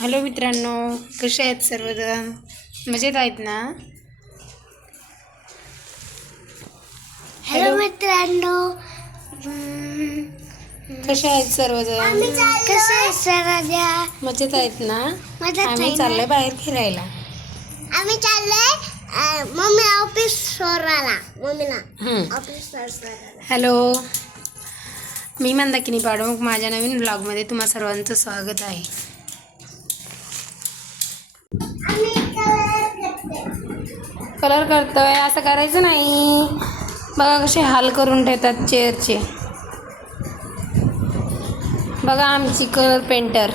Hello मित्रांनो, कसे आहेत सर्वजण? मजेत आहेत ना? हॅलो मित्रांनो, कसे आहेत सर्वजण? कसे आहेत सर्वजण? मजेत आहेत ना? आम्ही ना? चाललोय बाहेर फिरायला. आम्ही चाललोय मम्मी ऑफिस सोडायला. मम्मीला ऑफिस सोडायला. हॅलो, मी मंदाकिनी पाडूक. माझ्या नवीन ब्लॉगमध्ये तुम्हा सर्वांचं स्वागत आहे. कलर करतोय, असं करायचं नाही. बघा कसे हाल करून ठेवतात चेअरचे. बघा आमची कलर पेंटर.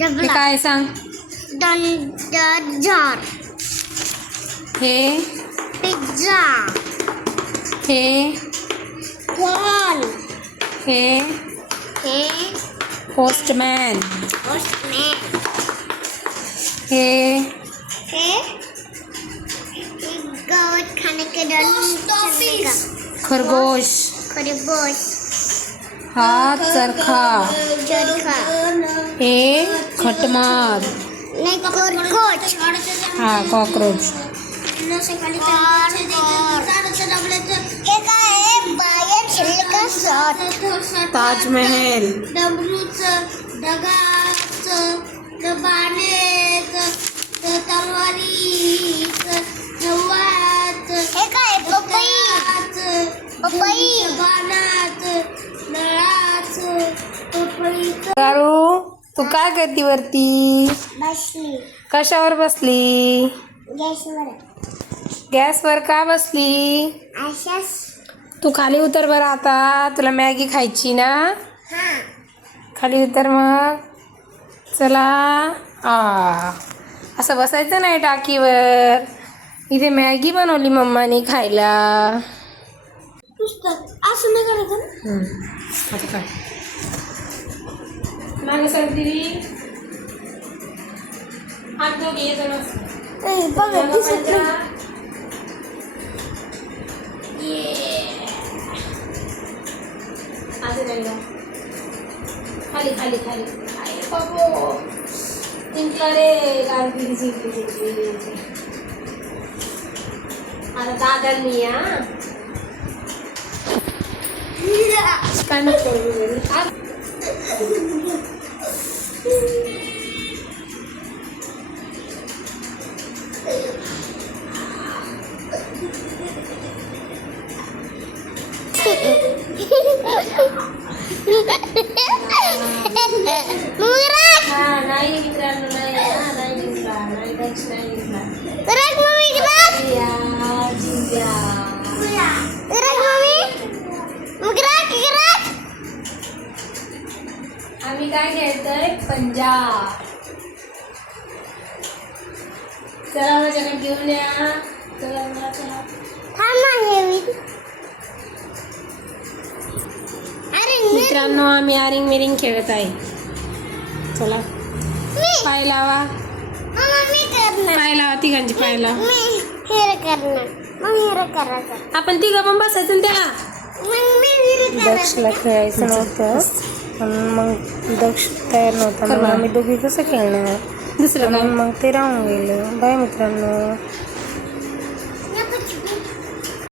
हे काय सांग? हे पिझ्झा, हे बॉल, हे पोस्टमॅन, हे गवत खाने के खरगोश, हा चरखा, हे खटमार, नहीं कॉकरोच, हा कॉकरोच, ताजमहल, कारू तू काय करती वरती? बसली कशावर बसली? गॅसवर. गॅसवर का बसली? अशाच. तू खाली उतर बरं. आता तुला मॅगी खायची ना? हां. खाली उतर मग. चला. असं बसायचं नाही टाकीवर. इथे मॅगी बनवली मम्माने खायला. असं नाही करायचं ना. आता काय मागे सरती हात दोघे येतो ना. बघा दिसत नाही. खाली खाली खाली. अरे बाबो, जिंकला रे. गारगिरी जिंकली. आता दादांनी काय नको नाही मित्रांनो, नाही जिंकला. नाही दक्ष नाही जिंकला. आम्ही काय खेळतोय? पंजाब. चला माझ्याकडे घेऊन या. चला चला. मित्रांनो, आम्ही आरिंग मिरिंग खेळत आहे. चला पाय लावा. पाय लावा. तिघांची पाय लावा. आपण तिघं पण बसायचं ना त्याला. दक्षला खेळायचं नव्हतं, मग दक्ष तयार नव्हता. मग आम्ही दोघी कसं खेळणार दुसरं. मग ते राहून गेलं. बाय मित्रांनो.